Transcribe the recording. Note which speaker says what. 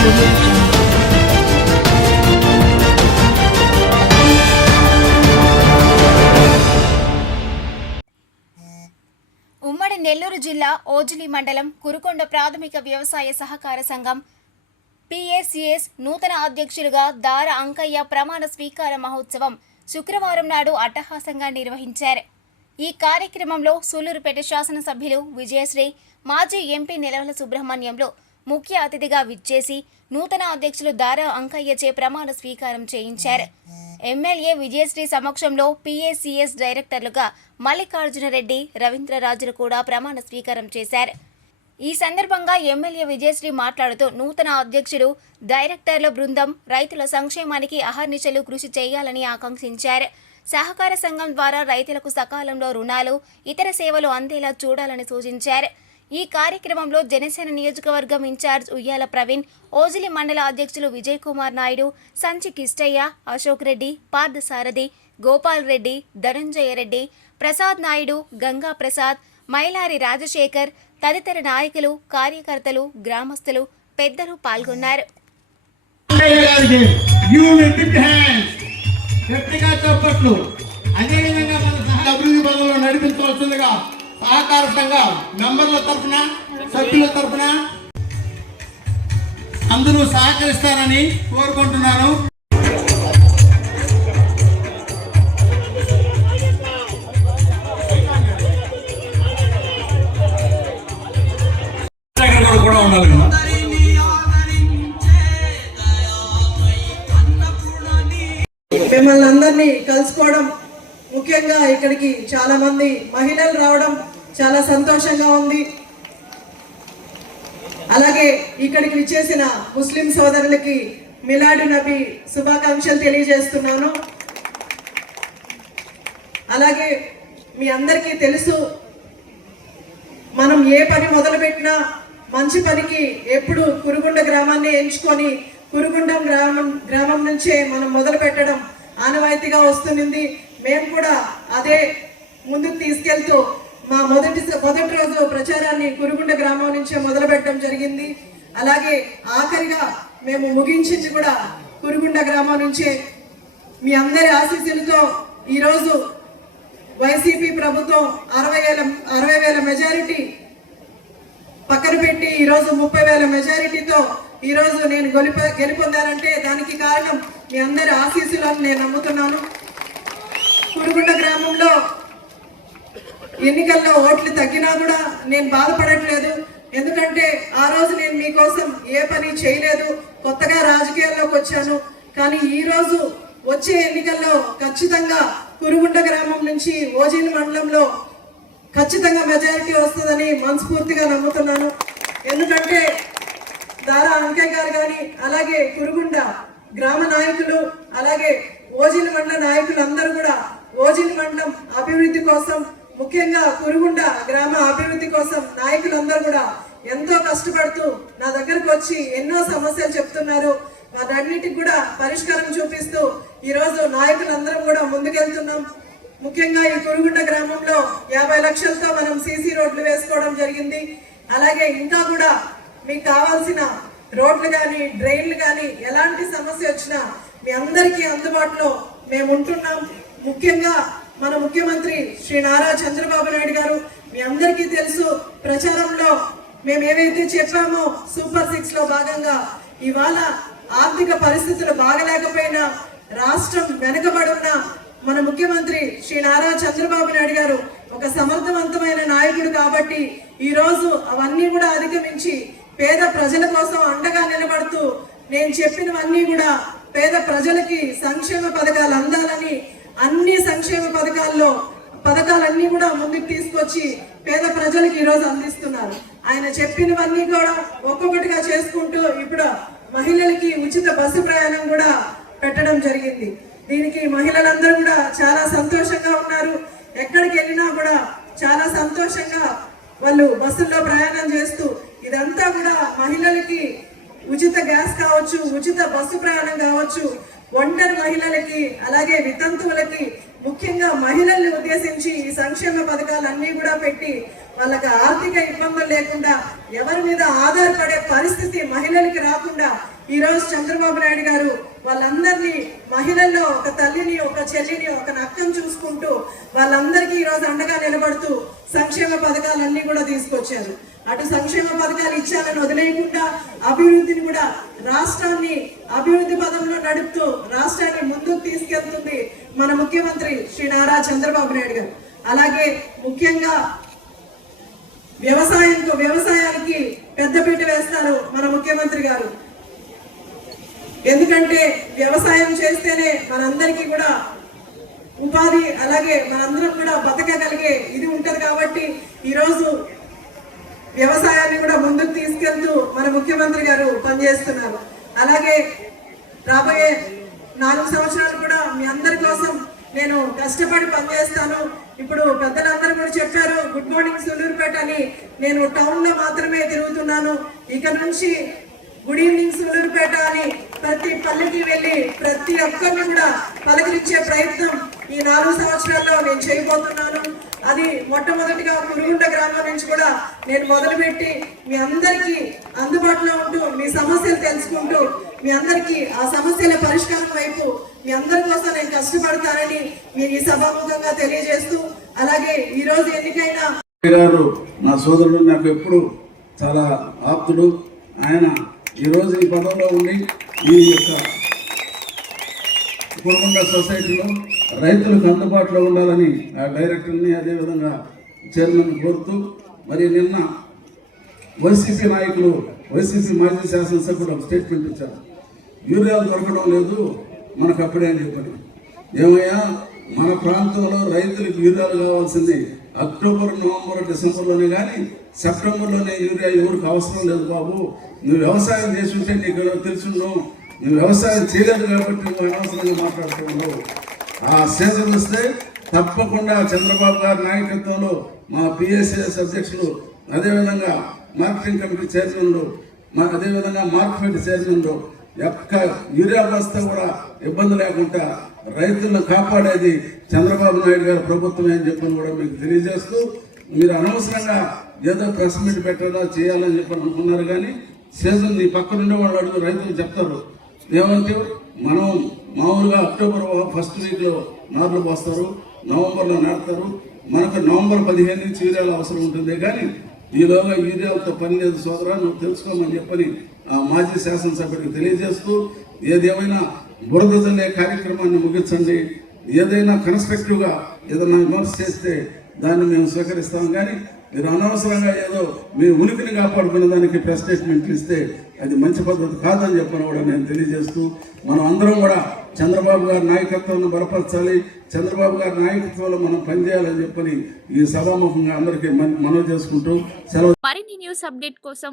Speaker 1: ఉమ్మడి నెల్లూరు జిల్లా ఓజిలి మండలం కురుకొండ ప్రాథమిక వ్యవసాయ సహకార సంఘం పిఎస్సిఎస్ నూతన అధ్యక్షులుగా దార అంకయ్య ప్రమాణ స్వీకార మహోత్సవం శుక్రవారం నాడు అట్టహాసంగా నిర్వహించారు. ఈ కార్యక్రమంలో సూలూరుపేట శాసనసభ్యులు విజయశ్రీ మాజీ ఎంపీ నిలవల సుబ్రహ్మణ్యంలో ముఖ్య అతిథిగా విచ్చేసి నూతన అధ్యక్షులు దారా అంకయ్యచే ప్రమాణ స్వీకారం చేయించారు. ఎమ్మెల్యే విజయశ్రీ సమక్షంలో పిఏసిఎస్ డైరెక్టర్లుగా మల్లికార్జునరెడ్డి రవీంద్రరాజులు కూడా ప్రమాణ స్వీకారం చేశారు. ఈ సందర్భంగా ఎమ్మెల్యే విజయశ్రీ మాట్లాడుతూ నూతన అధ్యక్షుడు డైరెక్టర్ల బృందం రైతుల సంక్షేమానికి అహర్నిశలు కృషి చేయాలని ఆకాంక్షించారు. సహకార సంఘం ద్వారా రైతులకు సకాలంలో రుణాలు ఇతర సేవలు అందేలా చూడాలని సూచించారు. ఈ కార్యక్రమంలో జనసేన నియోజకవర్గం ఇన్ఛార్జ్ ఉయ్యాల ప్రవీణ్ ఓజిలి మండల అధ్యక్షులు విజయ్ కుమార్ నాయుడు సంచి కిష్టయ్య అశోక్ రెడ్డి పార్థసారథి గోపాల్ రెడ్డి ధనంజయ రెడ్డి ప్రసాద్ నాయుడు గంగా ప్రసాద్ మైలారి రాజశేఖర్ తదితర నాయకులు కార్యకర్తలు గ్రామస్తులు పెద్దలు పాల్గొన్నారు.
Speaker 2: అదేవిధంగా మన అభివృద్ధి పనులు నడిపించవలసిందిగా సహకార సంఘం మెంబర్ల తరఫున సభ్యుల తరఫున అందరూ సహకరిస్తారని కోరుకుంటున్నాను. కూడా ఉండాలి
Speaker 3: మిమ్మల్ని అందరినీ కలుసుకోవడం ముఖ్యంగా ఇక్కడికి చాలా మంది మహిళలు రావడం చాలా సంతోషంగా ఉంది. అలాగే ఇక్కడికి విచ్చేసిన ముస్లిం సోదరులకి మిలాడు నబీ శుభాకాంక్షలు తెలియజేస్తున్నాను. అలాగే మీ అందరికీ తెలుసు మనం ఏ పని మొదలుపెట్టినా మంచి పనికి ఎప్పుడు కురుగుండ గ్రామాన్ని ఎంచుకొని కురుగుండం గ్రామం గ్రామం నుంచే మనం మొదలు పెట్టడం ఆనవాయితీగా వస్తుంది మేము కూడా అదే ముందుకు తీసుకెళ్తూ మా మొదటి మొదటి రోజు ప్రచారాన్ని కురుగుండ గ్రామం నుంచే మొదలు పెట్టడం జరిగింది. అలాగే ఆఖరిగా మేము ముగించింది కూడా కురుగుండ గ్రామం నుంచే. మీ అందరి ఆశీస్సులతో ఈరోజు వైసీపీ ప్రభుత్వం అరవై వేల అరవై వేల మెజారిటీ పక్కన పెట్టి ఈరోజు ముప్పై వేల మెజారిటీతో ఈరోజు నేను గొలిప గెలుపొందానంటే దానికి కారణం మీ అందరి ఆశీస్సులను నేను నమ్ముతున్నాను. కురుగుండ గ్రామంలో ఎన్నికల్లో ఓట్లు తగ్గినా కూడా నేను బాధపడట్లేదు. ఎందుకంటే ఆ రోజు నేను మీకోసం ఏ పని చేయలేదు. కొత్తగా రాజకీయాల్లోకి వచ్చాను. కానీ ఈ రోజు వచ్చే ఎన్నికల్లో ఖచ్చితంగా కురుగుండ గ్రామం నుంచి ఓజిన్ మండలంలో ఖచ్చితంగా మెజారిటీ వస్తుందని మనస్ఫూర్తిగా నమ్ముతున్నాను. ఎందుకంటే దారా అంకయ్య గారు కానీ అలాగే కురుగుండ గ్రామ నాయకులు అలాగే ఓజిల మండల నాయకులు అందరూ కూడా ఓజిల మండలం అభివృద్ధి కోసం ముఖ్యంగా కురుగుండ గ్రామ అభివృద్ధి కోసం నాయకులందరూ కూడా ఎంతో కష్టపడుతూ నా దగ్గరకు వచ్చి ఎన్నో సమస్యలు చెప్తున్నారు. వాటన్నిటికి కూడా పరిష్కారం చూపిస్తూ ఈరోజు నాయకులందరం కూడా ముందుకెళ్తున్నాం. ముఖ్యంగా ఈ కురుగుండ గ్రామంలో యాభై లక్షలతో మనం సీసీ రోడ్లు వేసుకోవడం జరిగింది. అలాగే ఇంకా కూడా మీకు కావాల్సిన రోడ్లు కానీ డ్రైన్లు కానీ ఎలాంటి సమస్య వచ్చినా మీ అందరికీ అందుబాటులో మేము ఉంటున్నాం ముఖ్యంగా మన ముఖ్యమంత్రి శ్రీ నారా చంద్రబాబు నాయుడు గారు మీ అందరికీ తెలుసు ప్రచారంలో మేము ఏవైతే చెప్పామో సూపర్ సిక్స్లో భాగంగా ఇవాళ ఆర్థిక పరిస్థితులు బాగలేకపోయినా రాష్ట్రం వెనుకబడున్న మన ముఖ్యమంత్రి శ్రీ నారా చంద్రబాబు నాయుడు గారు ఒక సమర్థవంతమైన నాయకుడు కాబట్టి ఈ రోజు అవన్నీ కూడా అధిగమించి పేద ప్రజల కోసం అండగా నిలబడుతూ నేను చెప్పినవన్నీ కూడా పేద ప్రజలకి సంక్షేమ పథకాలు అందాలని అన్ని సంక్షేమ పథకాల్లో పథకాలన్నీ కూడా ముందుకు తీసుకొచ్చి పేద ప్రజలకు ఈరోజు అందిస్తున్నారు. ఆయన చెప్పినవన్నీ కూడా ఒక్కొక్కటిగా చేసుకుంటూ ఇప్పుడు మహిళలకి ఉచిత బస్సు ప్రయాణం కూడా పెట్టడం జరిగింది. దీనికి మహిళలందరూ కూడా చాలా సంతోషంగా ఉన్నారు. ఎక్కడికి వెళ్ళినా కూడా చాలా సంతోషంగా వాళ్ళు బస్సుల్లో ప్రయాణం చేస్తూ ఇదంతా కూడా మహిళలకి ఉచిత గ్యాస్ కావచ్చు ఉచిత బస్సు ప్రయాణం కావచ్చు ఒంటరి మహిళలకి అలాగే వితంతువులకి ముఖ్యంగా మహిళల్ని ఉద్దేశించి ఈ సంక్షేమ పథకాలన్నీ కూడా పెట్టి వాళ్ళకి ఆర్థిక ఇబ్బందులు లేకుండా ఎవరి మీద ఆధారపడే పరిస్థితి మహిళలకి రాకుండా ఈరోజు చంద్రబాబు నాయుడు గారు వాళ్ళందరినీ మహిళల్లో ఒక తల్లిని ఒక చెల్లిని ఒక నక్కను చూసుకుంటూ వాళ్ళందరికీ ఈరోజు అండగా నిలబడుతూ సంక్షేమ పథకాలన్నీ కూడా తీసుకొచ్చారు. అటు సంక్షేమ పథకాలు ఇచ్చాలని వదిలేయకుండా అభివృద్ధిని కూడా రాష్ట్రాన్ని అభివృద్ధి పదంలో నడుపుతూ రాష్ట్రాన్ని ముందుకు తీసుకెళ్తుంది మన ముఖ్యమంత్రి శ్రీ నారా చంద్రబాబు నాయుడు గారు. అలాగే ముఖ్యంగా వ్యవసాయంతో వ్యవసాయానికి పెద్దపీట వేస్తారు మన ముఖ్యమంత్రి గారు. ఎందుకంటే వ్యవసాయం చేస్తేనే మనందరికీ కూడా ఉపాధి అలాగే మనందరం కూడా బతకగలిగే ఇది ఉంటది కాబట్టి ఈరోజు వ్యవసాయాన్ని కూడా ముందుకు తీసుకెళ్తూ మన ముఖ్యమంత్రి గారు పనిచేస్తున్నారు. అలాగే రాబోయే నాలుగు సంవత్సరాలు కూడా మీ అందరి కోసం నేను కష్టపడి పనిచేస్తాను. ఇప్పుడు పెద్దలందరూ కూడా చెప్పారు గుడ్ మార్నింగ్ సులూరుపేట అని. నేను టౌన్లో మాత్రమే తిరుగుతున్నాను. ఇక నుంచి గుడ్ ఈవినింగ్ సూలూరుపేట అని. ప్రతి పల్లెకి వెళ్ళి ప్రతి ఒక్కరిని కూడా పలకరించే ప్రయత్నం ఈ నాలుగు సంవత్సరాల్లో నేను చేయబోతున్నాను. అది మొట్టమొదటిగా కురుగుండ గ్రామం నుంచి కూడా నేను మొదలుపెట్టి మీ అందరికీ అందుబాటులో ఉంటూ మీ సమస్యలు తెలుసుకుంటూ మీ అందరికీ ఆ సమస్యల పరిష్కారం వైపు మీ అందరి కోసం నేను కష్టపడతానని మీరు ఈ సభాముఖంగా తెలియజేస్తూ అలాగే ఈ రోజు ఎన్నికైన
Speaker 4: గారు నా సోదరుడు నాకు ఎప్పుడు చాలా ఆప్తుడు ఆయన ఈరోజు ఈ పదంలో ఉండి ఈ యొక్క కుటుంబ సొసైటీలో రైతులకు అందుబాటులో ఉండాలని ఆ డైరెక్టర్ని అదేవిధంగా చైర్మన్ కోరుతూ మరి నిన్న వైసీపీ నాయకులు వైసీపీ మాజీ శాసనసభ్యుడు ఒక స్టేట్మెంట్ ఇచ్చారు. యూరియా దొరకడం లేదు మనకు అప్పుడే అని చెప్పండి. ఏమయ్యా మన ప్రాంతంలో రైతులకు యూరియాలు కావాల్సింది అక్టోబర్ నవంబర్ డిసెంబర్లోనే కానీ సెప్టెంబర్లోనే యూరియా ఎవరికి అవసరం లేదు బాబు. నువ్వు వ్యవసాయం చేసి ఉంటే నీకు తెలుసున్నావు. నువ్వు వ్యవసాయం చేయలేదు కాబట్టి నువ్వు అనవసరంగా మాట్లాడుతున్నావు. ఆ సీజన్ వస్తే తప్పకుండా చంద్రబాబు గారి నాయకత్వంలో మా పిఎస్ఎస్ అధ్యక్షులు అదేవిధంగా మార్కెటింగ్ కమిటీ చైర్మన్లు మా అదేవిధంగా మార్కెట్ చైర్మన్లు యొక్క యూరియా వస్తే కూడా ఇబ్బంది లేకుండా రైతులను కాపాడేది చంద్రబాబు నాయుడు గారి ప్రభుత్వమే అని చెప్పని కూడా మీకు తెలియజేస్తూ మీరు అనవసరంగా ఏదో ప్రెస్ మీట్ పెట్టాలా చేయాలని చెప్పి అనుకున్నారు కానీ సీజన్ నీ పక్కనుండే వాళ్ళు అడుగు రైతులు చెప్తారు. ఏమంటే మనం మామూలుగా అక్టోబర్ ఫస్ట్ వీక్లో నార్లు పోస్తారు నవంబర్లో నాటుతారు. మనకు నవంబర్ పదిహేను నుంచి యూరియాలు అవసరం ఉంటుంది. కానీ ఈలోగా యూరియాలతో పని లేదు సోదరా నువ్వు తెలుసుకోమని చెప్పని మాజీ శాసనసభ్యుడికి తెలియజేస్తూ ఏదేమైనా బురద జల్లే కార్యక్రమాన్ని ముగించండి. ఏదైనా కన్స్ట్రక్టివ్గా ఏదైనా విమర్శ చేస్తే దాన్ని మేము స్వీకరిస్తాం. కానీ మీరు అనవసరంగా ఏదో మీ ఉనికిని కాపాడుకునే దానికి ప్రెస్ స్టేట్మెంట్లు ఇస్తే అది మంచి పద్ధతి కాదని చెప్పని కూడా నేను తెలియజేస్తూ మనం అందరం కూడా చంద్రబాబు గారి నాయకత్వాన్ని బలపరచాలి. చంద్రబాబు గారి నాయకత్వంలో మనం పనిచేయాలని చెప్పని ఈ సభాముఖంగా అందరికీ మన- మనవి చేసుకుంటూ సెలవు
Speaker 5: మరిన్ని న్యూస్ అప్డేట్ కోసం